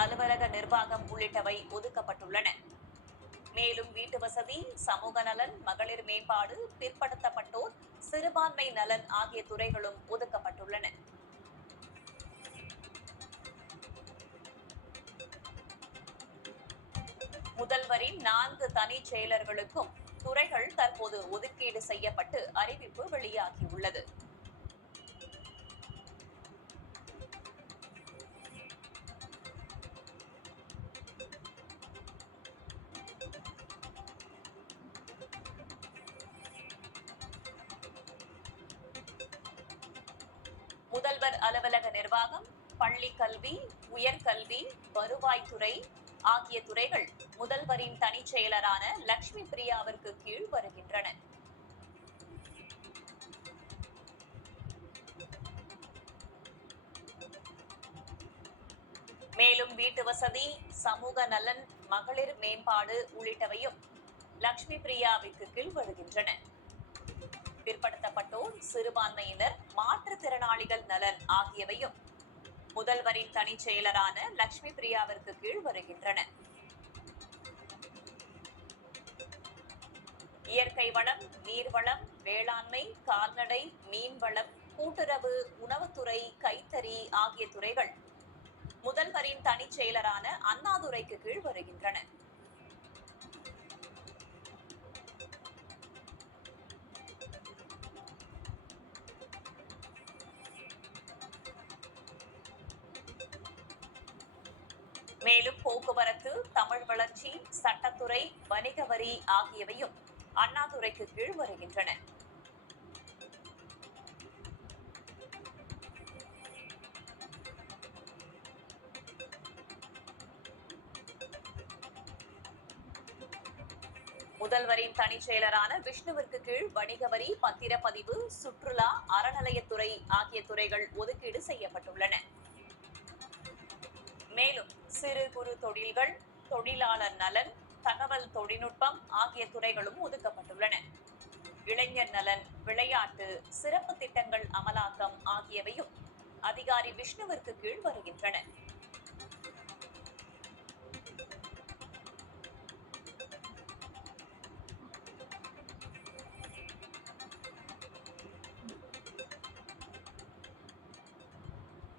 அலுவலக நிர்வாகம் உள்ளிட்டவை ஒதுக்கப்பட்டுள்ளன. மேலும் வீட்டு வசதி, சமூக நலன், மகளிர் மேம்பாடு, பிற்படுத்தப்பட்டோர், சிறுபான்மை நலன் ஆகிய துறைகளும் ஒதுக்கப்பட்டுள்ளன. முதல்வரின் 4 தனிச் செயலர்களுக்கும் துறைகள் தற்போது ஒதுக்கீடு செய்யப்பட்டு அறிவிப்பு வெளியாகியுள்ளது. முதல்வர் அலுவலக நிர்வாகம், பள்ளிக் கல்வி, உயர்கல்வி, வருவாய்த்துறை ஆகிய துறைகள் முதல்வரின் தனிச் செயலரான லட்சுமி பிரியாவிற்கு கீழ் வருகின்றன. மேலும் வீட்டு வசதி, சமூக நலன், மகளிர் மேம்பாடு உள்ளிட்டவையும் லட்சுமி பிரியாவிற்கு கீழ் வருகின்றன. பிற்படுத்தப்பட்டோர், சிறுபான்மையினர், மாற்றுத்திறனாளிகள் நலன் ஆகியவையும் முதல்வரின் தனிச் செயலரான லட்சுமி பிரியாவிற்கு கீழ் வருகின்றன. இயற்கை வளம், நீர்வளம், வேளாண்மை, கால்நடை, மீன்வளம், கூட்டுறவு, உணவுத்துறை, கைத்தறி ஆகிய துறைகள் முதல்வரின் தனிச் செயலரான அண்ணாதுரைக்கு கீழ் வருகின்றன. மேலும் போக்குவரத்து, தமிழ் வளர்ச்சி, சட்டத்துறை, வணிக வரி ஆகியவையும் அண்ணாதுரைக்கு கீழ் வருகின்றன. முதல்வரின் தனிச் செயலரான விஷ்ணுவிற்கு கீழ் வணிக வரி, பத்திரப்பதிவு, சுற்றுலா, அறநிலையத்துறை ஆகிய துறைகள் ஒதுக்கீடு செய்யப்பட்டுள்ளன. மேலும் சிறு குறு தொழில்கள், தொழிலாளர் நலன், தகவல் தொழில்நுட்பம் ஆகிய துறைகளும் ஒதுக்கப்பட்டுள்ளன. இளைஞர் நலன், விளையாட்டு, சிறப்பு திட்டங்கள் அமலாக்கம் ஆகியவையும் அதிகாரி விஷ்ணுவிற்கு கீழ் வருகின்றன.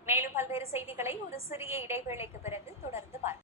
மேலும் பல்வேறு செய்திகளை ஒரு சிறிய இடைவேளைக்கு பிறகு தொடர்ந்து பார்க்கலாம்.